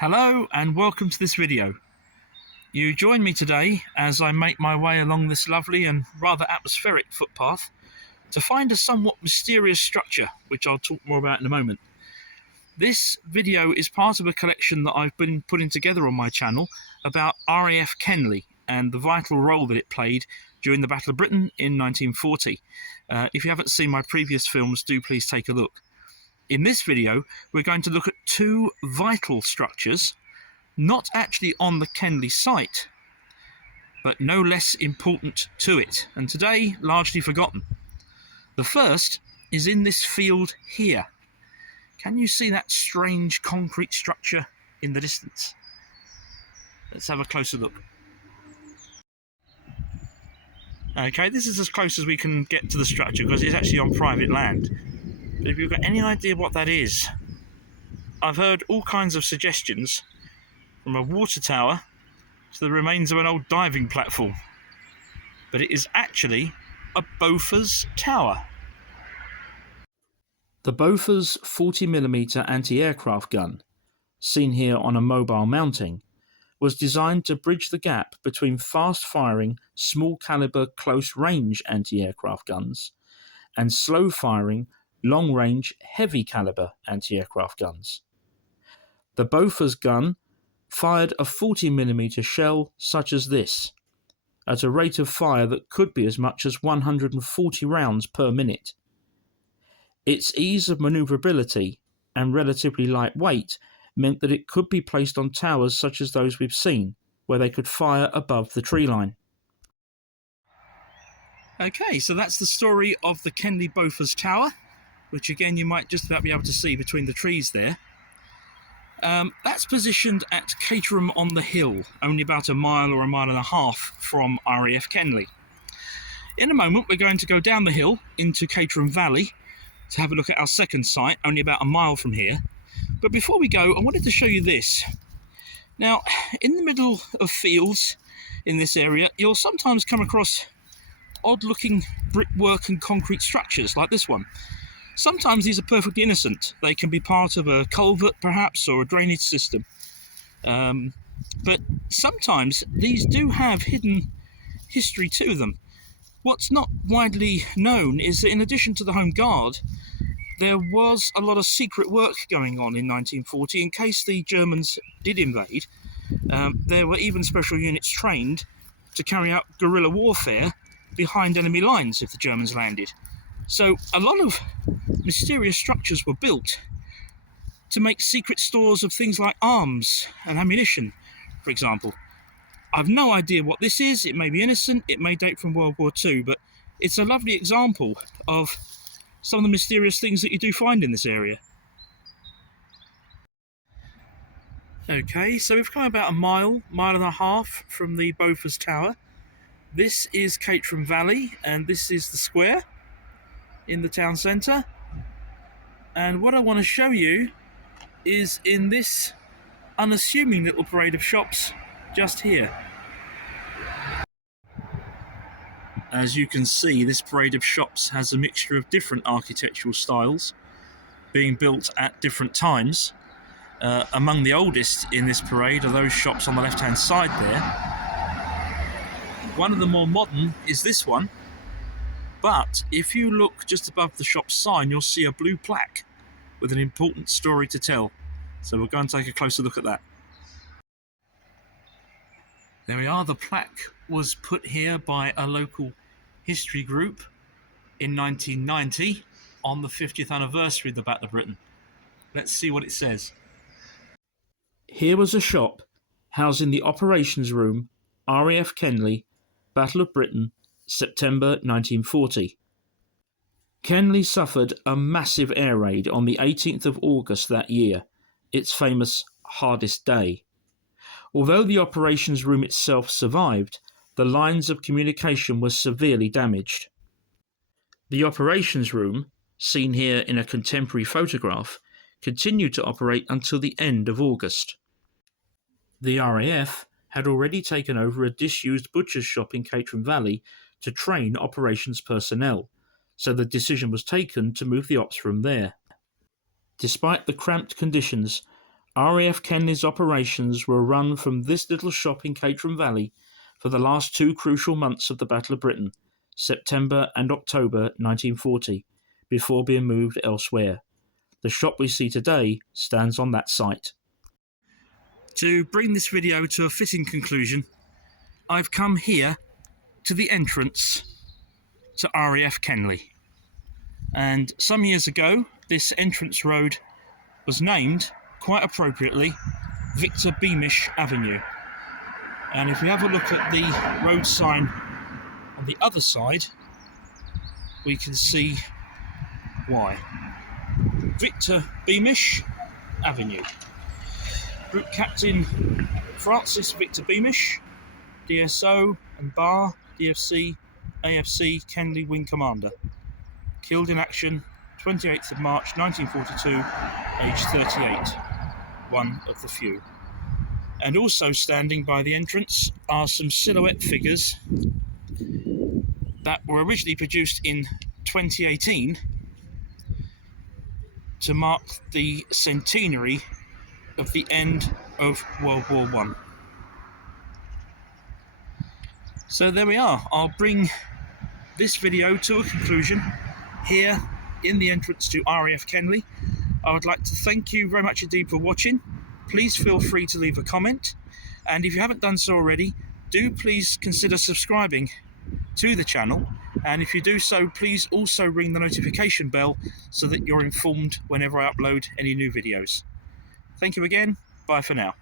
Hello and welcome to this video. You join me today as I make my way along this lovely and rather atmospheric footpath to find a somewhat mysterious structure, which I'll talk more about in a moment. This video is part of a collection that I've been putting together on my channel about R.A.F Kenley and the vital role that it played during the Battle of Britain in 1940. If you haven't seen my previous films, do please take a look. In this video, we're going to look at two vital structures, not actually on the Kenley site, but no less important to it, and today largely forgotten. The first is in this field here. Can you see that strange concrete structure in the distance? Let's have a closer look. Okay, this is as close as we can get to the structure because it's actually on private land. But if you've got any idea what that is, I've heard all kinds of suggestions, from a water tower to the remains of an old diving platform. But it is actually a Bofors tower. The Bofors 40mm anti-aircraft gun, seen here on a mobile mounting, was designed to bridge the gap between fast-firing, small-caliber, close-range anti-aircraft guns and slow-firing, long-range, heavy-caliber anti-aircraft guns. The Bofors gun fired a 40mm shell such as this, at a rate of fire that could be as much as 140 rounds per minute. Its ease of manoeuvrability and relatively light weight meant that it could be placed on towers such as those we've seen, where they could fire above the tree line. Okay, so that's the story of the Kenley Bofors Tower, which again you might just about be able to see between the trees there. That's positioned at Caterham on the Hill, only about a mile or a mile and a half from R.A.F Kenley. In a moment we're going to go down the hill into Caterham Valley to have a look at our second site, only about a mile from here. But before we go, I wanted to show you this. Now, in the middle of fields in this area, you'll sometimes come across odd-looking brickwork and concrete structures like this one. Sometimes these are perfectly innocent. They can be part of a culvert, perhaps, or a drainage system. But sometimes these do have hidden history to them. What's not widely known is that in addition to the Home Guard, there was a lot of secret work going on in 1940 in case the Germans did invade. There were even special units trained to carry out guerrilla warfare behind enemy lines if the Germans landed. So a lot of mysterious structures were built to make secret stores of things like arms and ammunition, for example. I've no idea what this is. It may be innocent, it may date from World War II, but it's a lovely example of some of the mysterious things that you do find in this area. Okay, so we've come about a mile and a half from the Bofors Tower. This is Caterham Valley, and this is the square in the town centre. And what I want to show you is in this unassuming little parade of shops just here. As you can see, this parade of shops has a mixture of different architectural styles being built at different times. Among the oldest in this parade are those shops on the left-hand side there. One of the more modern is this one, but if you look just above the shop sign, you'll see a blue plaque with an important story to tell. So we'll go and take a closer look at that. There we are. The plaque was put here by a local history group in 1990 on the 50th anniversary of the Battle of Britain. Let's see what it says. Here was a shop housing the operations room, R.A.F Kenley, Battle of Britain, September 1940. Kenley suffered a massive air raid on the 18th of August that year, its famous hardest day. Although the operations room itself survived, the lines of communication were severely damaged. The operations room, seen here in a contemporary photograph, continued to operate until the end of August. The RAF had already taken over a disused butcher's shop in Caterham Valley to train operations personnel, so the decision was taken to move the ops from there. Despite the cramped conditions, R.A.F Kenley's operations were run from this little shop in Caterham Valley for the last 2 crucial months of the Battle of Britain, September and October 1940, before being moved elsewhere. The shop we see today stands on that site. To bring this video to a fitting conclusion, I've come here to the entrance to R.A.F Kenley. And some years ago, this entrance road was named, quite appropriately, Victor Beamish Avenue. And if we have a look at the road sign on the other side, we can see why. Victor Beamish Avenue. Group Captain Francis Victor Beamish, DSO and Bar, DFC, AFC, Kenley Wing Commander. Killed in action 28th of March 1942, aged 38, one of the few. And also standing by the entrance are some silhouette figures that were originally produced in 2018 to mark the centenary of the end of World War I. So there we are. I'll bring this video to a conclusion here in the entrance to R.A.F Kenley. I would like to thank you very much indeed for watching. Please feel free to leave a comment, and if you haven't done so already, do please consider subscribing to the channel, and if you do so, please also ring the notification bell so that you're informed whenever I upload any new videos. Thank you again. Bye for now.